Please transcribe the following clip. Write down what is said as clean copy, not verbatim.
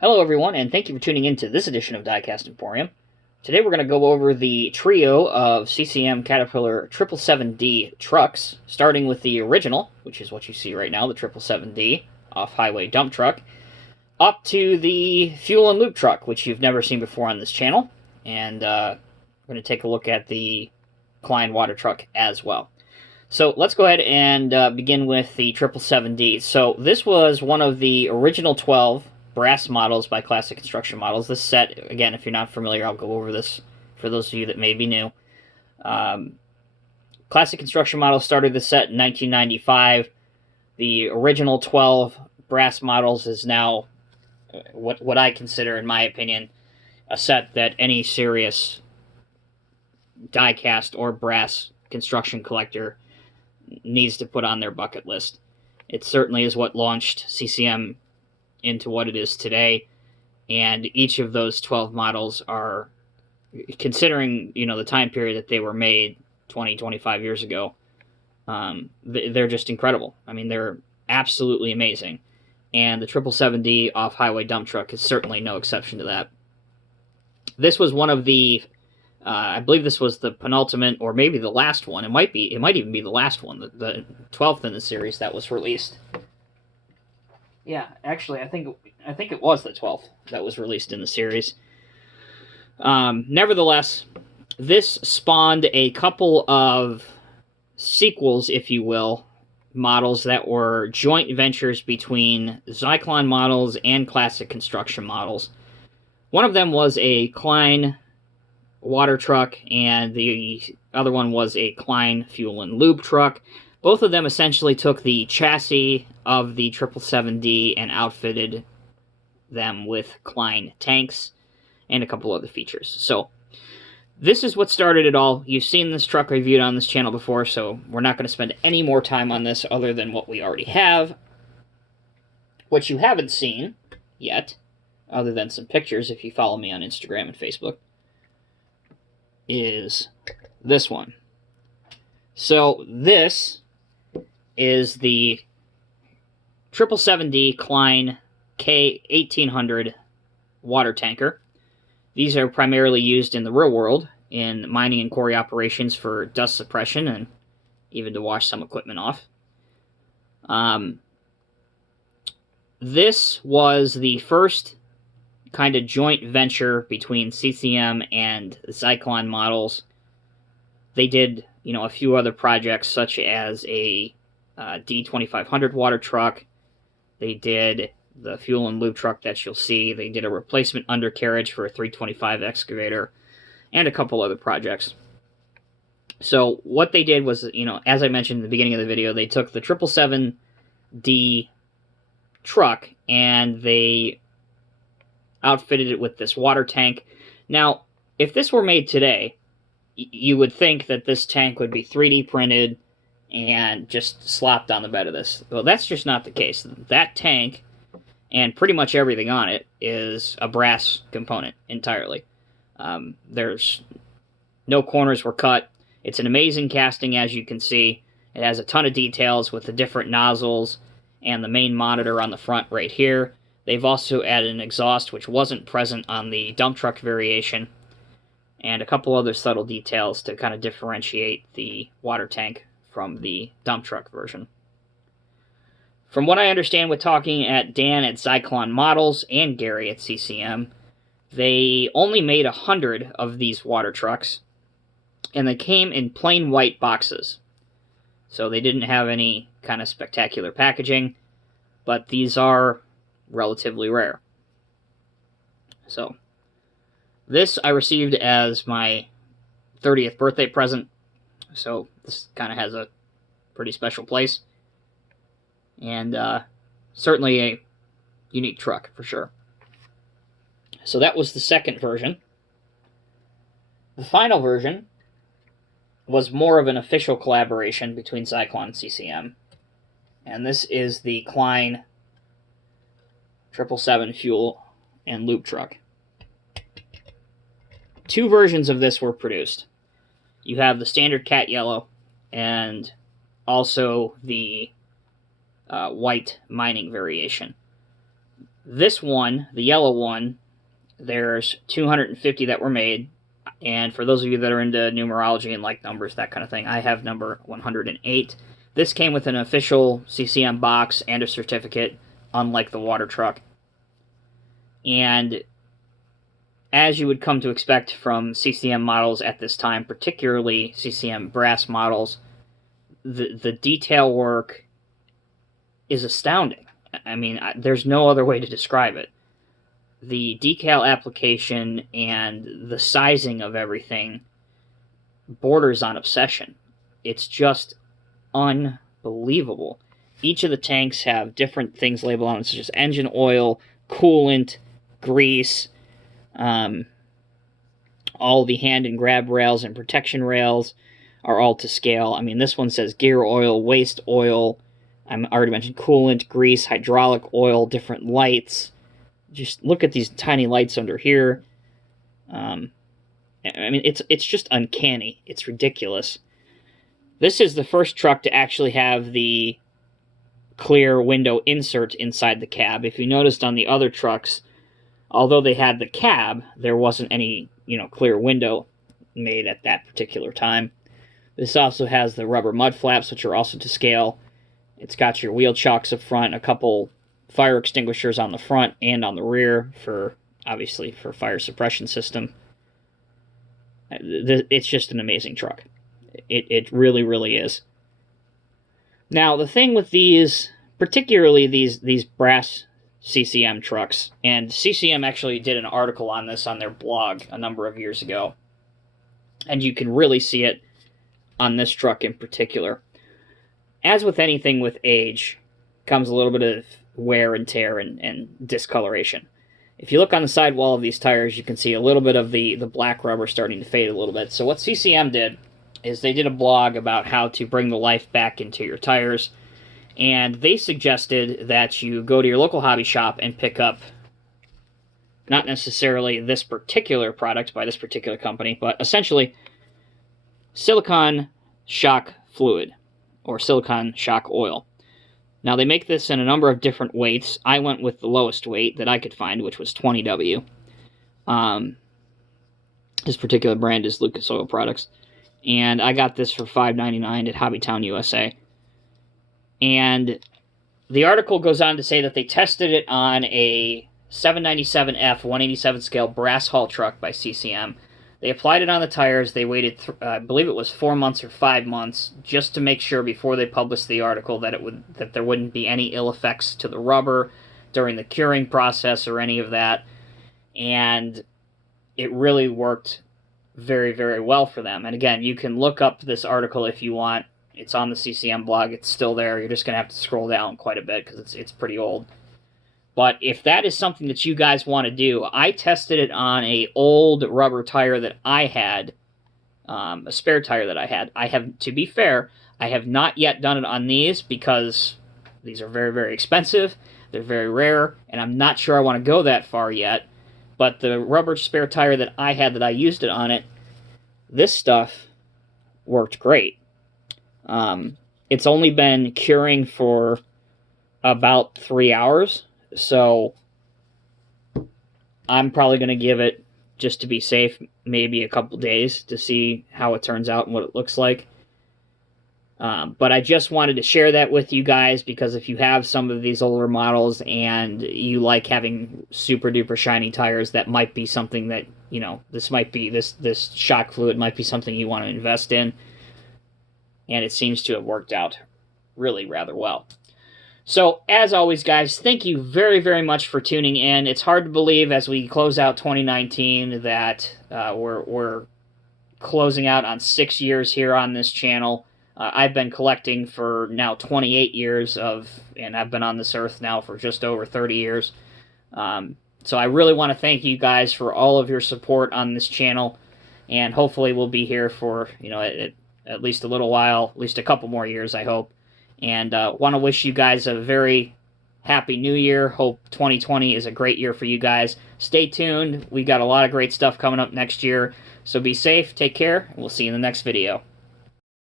Hello everyone, and thank you for tuning in to this edition of Diecast Emporium. Today we're going to go over the trio of CCM Caterpillar 777D trucks, starting with the original, which is what you see right now, the 777D off-highway dump truck, up to the fuel and lube truck, which you've never seen before on this channel, and we're going to take a look at the Klein water truck as well. So let's go ahead and begin with the 777D. So this was one of the original 12 brass models by Classic Construction Models. This set, again, if you're not familiar, I'll go over this for those of you that may be new. Classic Construction Models started the set in 1995. The original 12 brass models is now what I consider, in my opinion, a set that any serious die-cast or brass construction collector needs to put on their bucket list. It certainly is what launched CCM into what it is today, and each of those 12 models are, considering the time period that they were made 20-25 years ago, they're just incredible. I mean, they're absolutely amazing, and the 777D off-highway dump truck is certainly no exception to that. This was one of the I believe this was the penultimate, or maybe the last one. It might even be the last one, the 12th in the series that was released. Yeah, actually, I think it was the 12th that was released in the series. Nevertheless, this spawned a couple of sequels, if you will, models that were joint ventures between Zyklon models and Classic Construction models. One of them was a Klein water truck, and the other one was a Klein fuel and lube truck. Both of them essentially took the chassis of the 777D and outfitted them with Klein tanks and a couple other features. So this is what started it all. You've seen this truck reviewed on this channel before, so we're not going to spend any more time on this other than what we already have. What you haven't seen yet, other than some pictures if you follow me on Instagram and Facebook, is this one. So this is the 777D Klein K1800 water tanker. These are primarily used in the real world in mining and quarry operations for dust suppression and even to wash some equipment off. This was the first kind of joint venture between CCM and Zyklon models. They did, a few other projects, such as a D2500 water truck. They did the fuel and lube truck that you'll see. They did a replacement undercarriage for a 325 excavator, and a couple other projects. So what they did was, as I mentioned in the beginning of the video, they took the 777D truck and they outfitted it with this water tank. Now, if this were made today, you would think that this tank would be 3D printed and just slapped on the bed of this. Well, that's just not the case. That tank, and pretty much everything on it, is a brass component entirely. There's no corners were cut. It's an amazing casting, as you can see. It has a ton of details with the different nozzles and the main monitor on the front right here. They've also added an exhaust, which wasn't present on the dump truck variation, and a couple other subtle details to kind of differentiate the water tank from the dump truck version. From what I understand with talking at Dan at Zyklon Models and Gary at CCM, they only made 100 of these water trucks, and they came in plain white boxes. So they didn't have any kind of spectacular packaging, but these are relatively rare. So this I received as my 30th birthday present, so this kind of has a pretty special place, and certainly a unique truck for sure. So that was the second version. The final version was more of an official collaboration between Zyklon and CCM, and this is the Klein 777 fuel and lube truck. Two versions of this were produced. You have the standard cat yellow and also the white mining variation. This one, the yellow one, there's 250 that were made. And for those of you that are into numerology and like numbers, that kind of thing, I have number 108. This came with an official CCM box and a certificate, unlike the water truck. And as you would come to expect from CCM models at this time, particularly CCM brass models, the detail work is astounding. I mean, there's no other way to describe it. The decal application and the sizing of everything borders on obsession. It's just unbelievable. Each of the tanks have different things labeled on them, such as engine oil, coolant, grease, all the hand and grab rails and protection rails are all to scale. I mean, this one says gear oil, waste oil, I already mentioned coolant, grease, hydraulic oil, different lights. Just look at these tiny lights under here. I mean, it's just uncanny. It's ridiculous. This is the first truck to actually have the clear window insert inside the cab. If you noticed on the other trucks, although they had the cab, there wasn't any, clear window made at that particular time. This also has the rubber mud flaps, which are also to scale. It's got your wheel chocks up front, a couple fire extinguishers on the front and on the rear obviously for fire suppression system. It's just an amazing truck. It really, really is. Now, the thing with these, particularly these brass CCM trucks, and CCM actually did an article on this on their blog a number of years ago, and you can really see it on this truck in particular. As with anything with age, comes a little bit of wear and tear and discoloration. If you look on the sidewall of these tires, you can see a little bit of the black rubber starting to fade a little bit. So what CCM did is they did a blog about how to bring the life back into your tires, and they suggested that you go to your local hobby shop and pick up not necessarily this particular product by this particular company, but essentially silicone shock fluid or silicone shock oil. Now, they make this in a number of different weights. I went with the lowest weight that I could find, which was 20W. This particular brand is Lucas Oil Products. And I got this for $5.99 at Hobbytown, USA. And the article goes on to say that they tested it on a 797F 187 scale brass haul truck by CCM. They applied it on the tires. They waited, I believe it was 4 months or 5 months, just to make sure before they published the article that there wouldn't be any ill effects to the rubber during the curing process or any of that. And it really worked very, very well for them. And again, you can look up this article if you want. It's on the CCM blog. It's still there. You're just going to have to scroll down quite a bit because it's pretty old. But if that is something that you guys want to do, I tested it on a old rubber tire that I had, a spare tire that I had. To be fair, I have not yet done it on these because these are very, very expensive. They're very rare, and I'm not sure I want to go that far yet. But the rubber spare tire that I had that I used it on it, this stuff worked great. It's only been curing for about 3 hours. So I'm probably going to give it, just to be safe, maybe a couple days to see how it turns out and what it looks like. But I just wanted to share that with you guys because if you have some of these older models and you like having super duper shiny tires, that might be something that, this shock fluid might be something you want to invest in. And it seems to have worked out really rather well. So, as always, guys, thank you very, very much for tuning in. It's hard to believe as we close out 2019 that we're closing out on 6 years here on this channel. I've been collecting for now 28 years and I've been on this earth now for just over 30 years. So I really want to thank you guys for all of your support on this channel, and hopefully we'll be here for, at least a little while, at least a couple more years, I hope. And want to wish you guys a very happy new year. Hope 2020 is a great year for you guys. Stay tuned. We got a lot of great stuff coming up next year. So be safe, take care, and we'll see you in the next video.